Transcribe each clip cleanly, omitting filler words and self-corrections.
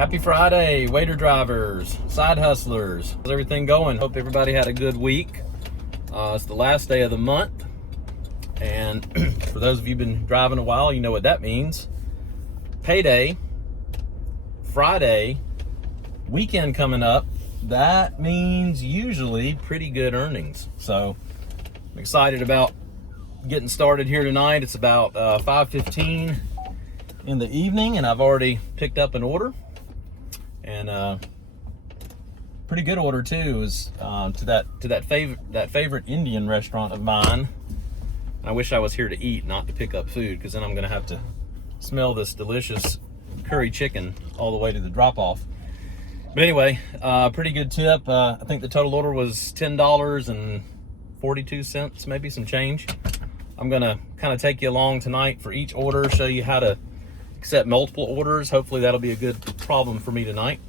Happy Friday, Waitr drivers, side hustlers. How's everything going? Hope everybody had a good week. It's the last day of the month, and for those of you who've been driving a while, you know what that means. Payday, Friday, weekend coming up. That means usually pretty good earnings. So I'm excited about getting started here tonight. It's about 5:15 in the evening, and I've already picked up an order. And pretty good order too. Is to that favorite Indian restaurant of mine. I wish I was here to eat, not to pick up food, because then I'm gonna have to smell this delicious curry chicken all the way to the drop-off. But anyway, pretty good tip. I think the total order was $10.42, maybe some change. I'm gonna kind of take you along tonight for each order, show you how to accept multiple orders. Hopefully that'll be a good problem for me tonight.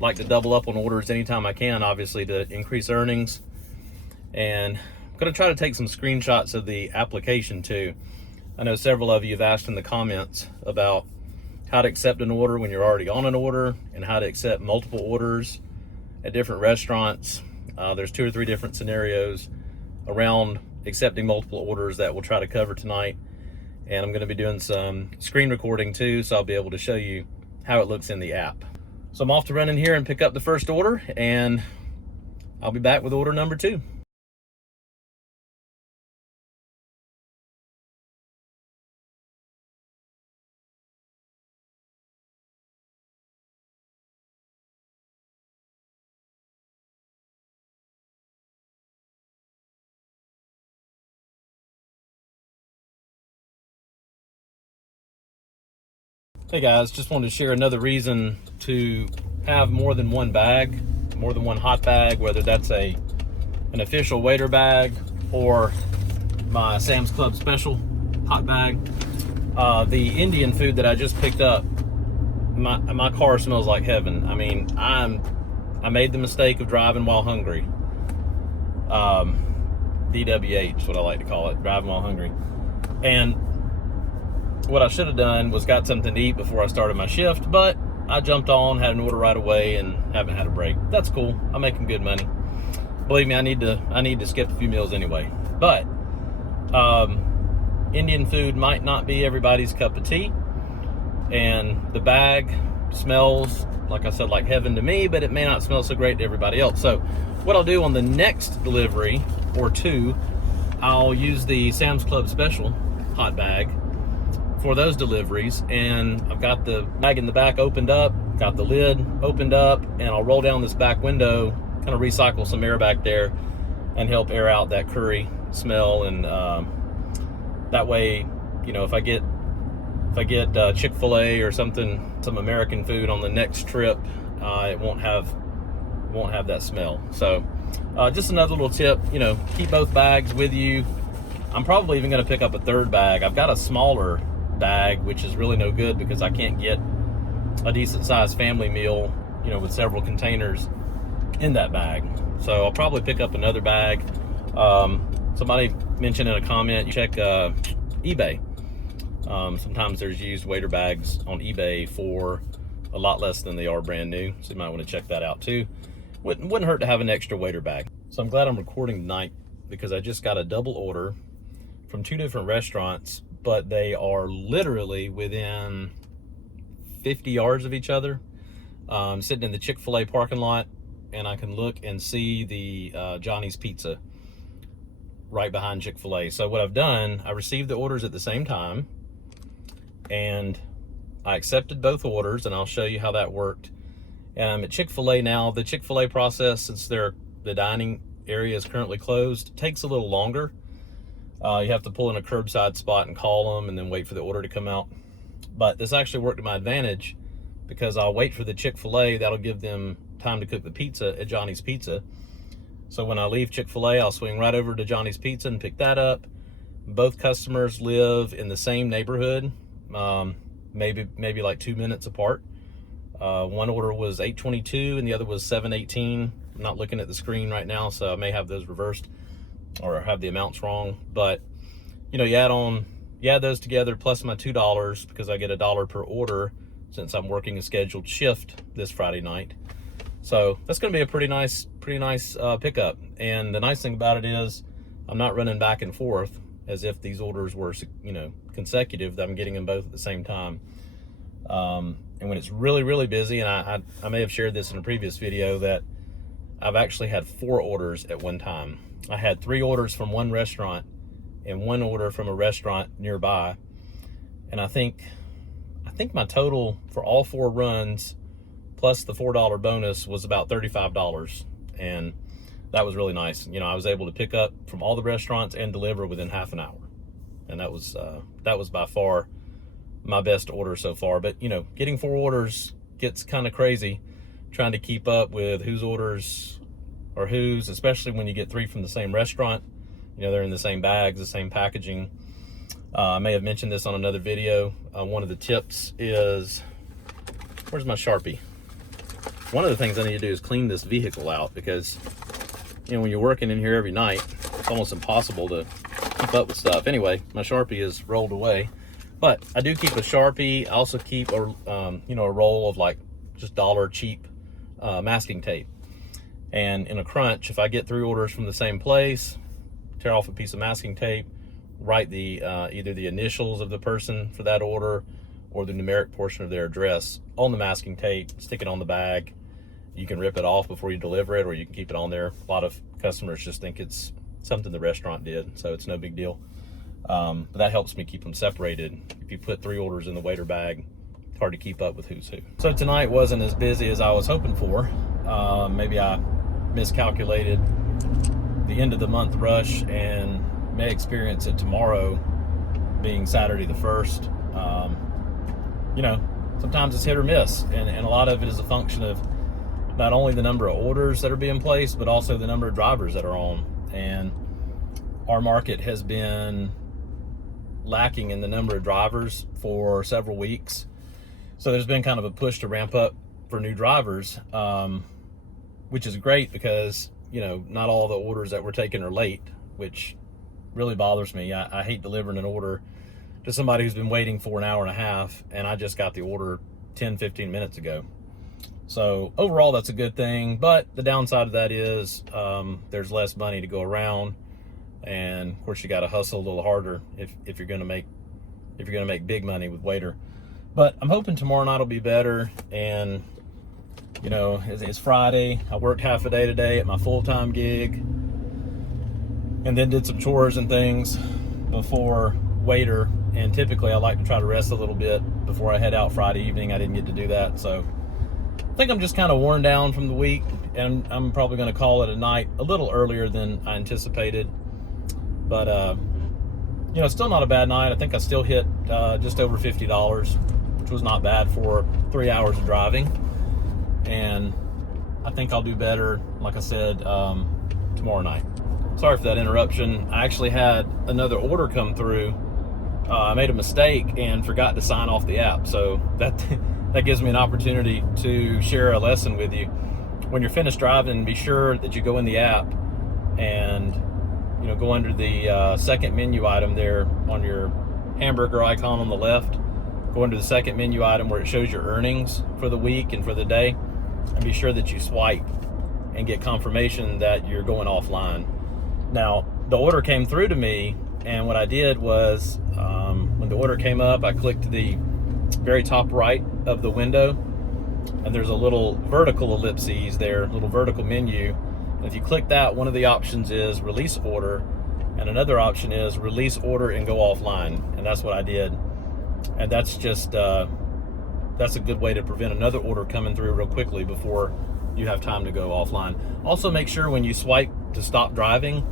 Like to double up on orders anytime I can, obviously, to increase earnings. And I'm gonna try to take some screenshots of the application too. I know several of you have asked in the comments about how to accept an order when you're already on an order, and how to accept multiple orders at different restaurants. There's 2 or 3 different scenarios around accepting multiple orders that we'll try to cover tonight. And I'm going to be doing some screen recording too, so I'll be able to show you how it looks in the app. So I'm off to run in here and pick up the first order, and I'll be back with order number 2. Hey guys, just wanted to share another reason to have more than one bag, more than one hot bag, whether that's an official Waitr bag or my Sam's Club special hot bag. The Indian food that I just picked up, my car smells like heaven. I mean, I made the mistake of driving while hungry. DWH is what I like to call it, driving while hungry. And what I should have done was got something to eat before I started my shift, but I jumped on, had an order right away, and haven't had a break. That's cool. I'm making good money. Believe me, I need to skip a few meals anyway. But Indian food might not be everybody's cup of tea, and the bag smells, like I said, like heaven to me, but it may not smell so great to everybody else. So what I'll do on the next delivery or 2, I'll use the Sam's Club special hot bag for those deliveries, and I've got the bag in the back opened up, got the lid opened up, and I'll roll down this back window, kind of recycle some air back there and help air out that curry smell. And that way, you know, if I get Chick-fil-A or something, some American food on the next trip, it won't have that smell. So just another little tip, you know, keep both bags with you. I'm probably even going to pick up a 3rd bag. I've got a smaller bag, which is really no good because I can't get a decent sized family meal, you know, with several containers in that bag. So I'll probably pick up another bag. Somebody mentioned in a comment, you check eBay. Sometimes there's used Waitr bags on eBay for a lot less than they are brand new, so you might want to check that out too. Wouldn't hurt to have an extra Waitr bag. So I'm glad I'm recording tonight, because I just got a double order from 2 different restaurants, but they are literally within 50 yards of each other. I'm sitting in the Chick-fil-A parking lot, and I can look and see the Johnny's Pizza right behind Chick-fil-A. So what I've done, I received the orders at the same time, and I accepted both orders, and I'll show you how that worked. And I'm at Chick-fil-A now. The Chick-fil-A process, since the dining area is currently closed, takes a little longer. You have to pull in a curbside spot and call them, and then wait for the order to come out. But this actually worked to my advantage, because I'll wait for the Chick-fil-A. That'll give them time to cook the pizza at Johnny's Pizza. So when I leave Chick-fil-A, I'll swing right over to Johnny's Pizza and pick that up. Both customers live in the same neighborhood, maybe like 2 minutes apart. One order was 822 and the other was 718. I'm not looking at the screen right now, so I may have those reversed or have the amounts wrong. But you know, you add those together plus my $2, because I get $1 per order. since I'm working a scheduled shift this Friday night. So that's going to be a pretty nice pickup. And the nice thing about it is I'm not running back and forth as if these orders were, you know, consecutive, that I'm getting them both at the same time. And when it's really busy, and I may have shared this in a previous video, that I've actually had 4 orders at one time. I had 3 orders from one restaurant and 1 order from a restaurant nearby. And I think my total for all 4 runs plus the $4 bonus was about $35. And that was really nice. You know, I was able to pick up from all the restaurants and deliver within half an hour. And that was by far my best order so far. But, you know, getting 4 orders gets kind of crazy, trying to keep up with whose orders are whose, especially when you get 3 from the same restaurant. You know, they're in the same bags, the same packaging. I may have mentioned this on another video. One of the tips is, where's my Sharpie? One of the things I need to do is clean this vehicle out, because, you know, when you're working in here every night, it's almost impossible to keep up with stuff. Anyway, my Sharpie is rolled away, but I do keep a Sharpie. I also keep a roll of like just $1 cheap masking tape. And in a crunch, if I get 3 orders from the same place, tear off a piece of masking tape, write the either the initials of the person for that order or the numeric portion of their address on the masking tape, stick it on the bag. You can rip it off before you deliver it, or you can keep it on there. A lot of customers just think it's something the restaurant did, so it's no big deal. But that helps me keep them separated. If you put 3 orders in the Waitr bag, it's hard to keep up with who's who. So tonight wasn't as busy as I was hoping for. Maybe I miscalculated the end of the month rush and may experience it tomorrow, being Saturday the 1st. You know, sometimes it's hit or miss, and a lot of it is a function of not only the number of orders that are being placed, but also the number of drivers that are on. And our market has been lacking in the number of drivers for several weeks. So there's been kind of a push to ramp up for new drivers, which is great because, you know, not all the orders that we're taking are late, which really bothers me. I hate delivering an order to somebody who's been waiting for an hour and a half, and I just got the order 10-15 minutes ago. So overall, that's a good thing, but the downside of that is there's less money to go around, and of course you got to hustle a little harder if you're going to make big money with Waitr. But I'm hoping tomorrow night will be better. And you know, it's Friday. I worked half a day today at my full-time gig, and then did some chores and things before Waitr. And typically I like to try to rest a little bit before I head out Friday evening. I didn't get to do that, so I think I'm just kind of worn down from the week, and I'm probably going to call it a night a little earlier than I anticipated. But you know, still not a bad night. I think I still hit just over $50, which was not bad for 3 hours of driving. And I think I'll do better, like I said, tomorrow night. Sorry for that interruption. I actually had another order come through. I made a mistake and forgot to sign off the app, so that gives me an opportunity to share a lesson with you. When you're finished driving, be sure that you go in the app and, you know, go under the second menu item there on your hamburger icon on the left. Go under the second menu item where it shows your earnings for the week and for the day, and be sure that you swipe and get confirmation that you're going offline. Now, the order came through to me, and what I did was, when the order came up, I clicked the very top right of the window, and there's a little vertical ellipses there, a little vertical menu. And if you click that, one of the options is release order, and another option is release order and go offline. And that's what I did. And that's just, that's a good way to prevent another order coming through real quickly before you have time to go offline. Also, make sure when you swipe to stop driving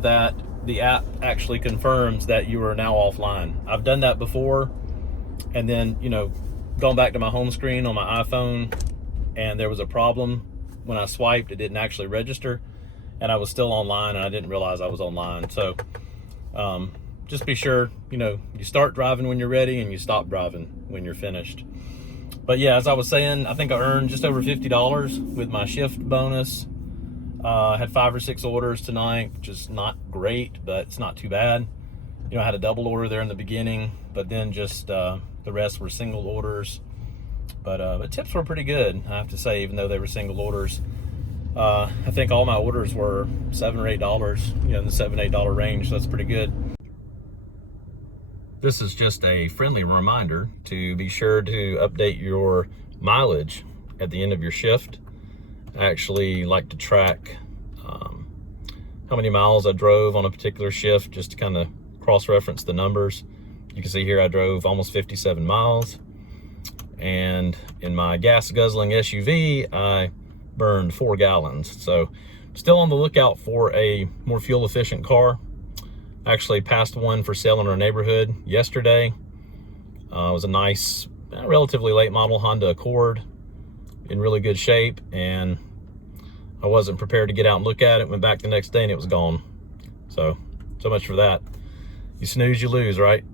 that the app actually confirms that you are now offline. I've done that before, and then, you know, gone back to my home screen on my iPhone, and there was a problem. When I swiped, it didn't actually register, and I was still online, and I didn't realize I was online. So just be sure, you know, you start driving when you're ready and you stop driving when you're finished. But yeah, as I was saying, I think I earned just over $50 with my shift bonus. I had 5 or 6 orders tonight, which is not great, but it's not too bad. You know, I had a double order there in the beginning, but then just the rest were single orders. But tips were pretty good, I have to say, even though they were single orders. I think all my orders were $7 or $8, in the $7-8 range, so that's pretty good. This is just a friendly reminder to be sure to update your mileage at the end of your shift. I actually like to track how many miles I drove on a particular shift, just to kind of cross-reference the numbers. You can see here I drove almost 57 miles. And in my gas guzzling SUV, I burned 4 gallons. So still on the lookout for a more fuel efficient car. Actually passed one for sale in our neighborhood yesterday. It was a nice, relatively late model Honda Accord in really good shape, and I wasn't prepared to get out and look at it. Went back the next day and it was gone. So much for that. You snooze, you lose, right?